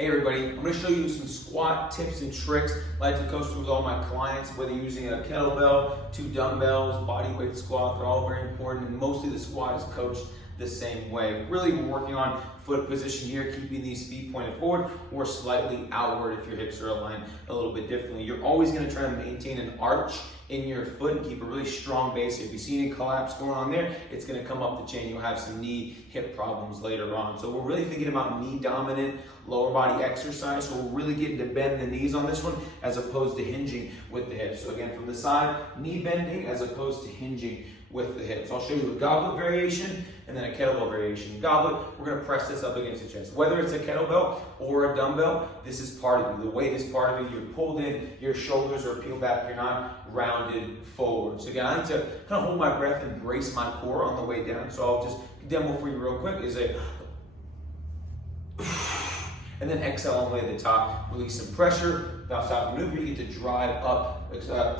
Hey everybody, I'm going to show you some squat tips and tricks I like to coach through with all my clients, whether you're using a kettlebell, 2 dumbbells, body weight squat, they're all very important, and mostly the squat is coached the same way. Really, we're working on foot position here, keeping these feet pointed forward or slightly outward if your hips are aligned a little bit differently. You're always going to try to maintain an arch in your foot and keep a really strong base. If you see any collapse going on there, it's going to come up the chain. You'll have some knee, hip problems later on. So we're really thinking about knee dominant lower body exercise. So we're really getting to bend the knees on this one as opposed to hinging with the hips. So again, from the side, knee bending as opposed to hinging with the hips. I'll show you a goblet variation and then a kettlebell variation. Goblet, we're going to press this up against the chest. Whether it's a kettlebell or a dumbbell, this is part of you. The weight is part of you. You're pulled in, your shoulders are peeled back, you're not rounded forward. So again, I need to kind of hold my breath and brace my core on the way down. So I'll just demo for you real quick is a and then exhale all the way to the top, release some pressure, bounce out the maneuver, you get to drive up,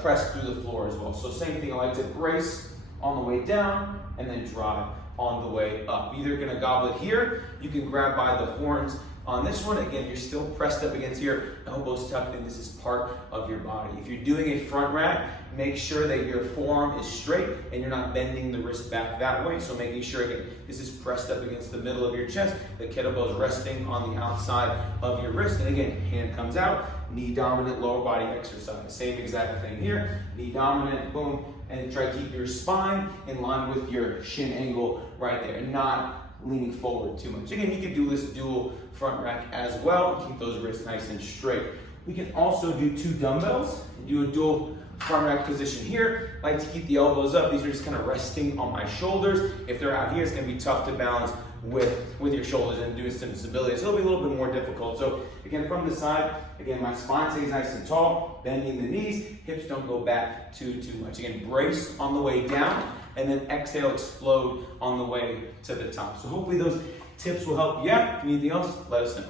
press through the floor as well. So same thing, I like to brace on the way down and then drive on the way up. Either gonna goblet here, you can grab by the horns on this one. Again, you're still pressed up against here, elbows tucked in. This is part of your body. If you're doing a front rack, make sure that your forearm is straight and you're not bending the wrist back that way. So making sure, again, this is pressed up against the middle of your chest. The kettlebell is resting on the outside of your wrist. And again, hand comes out, knee dominant lower body exercise. Same exact thing here, knee dominant, boom, and try to keep your spine in line with your shin angle right there, and not leaning forward too much. Again, you can do this dual front rack as well, keep those wrists nice and straight. We can also do 2 dumbbells and do a dual front rack position here. I like to keep the elbows up. These are just kind of resting on my shoulders. If they're out here, it's going to be tough to balance with your shoulders and doing some stability. So it'll be a little bit more difficult. So again, from the side, again, my spine stays nice and tall, bending the knees, hips don't go back too much. Again, brace on the way down, and then exhale, explode on the way to the top. So hopefully those tips will help you out. If you need anything else, let us know.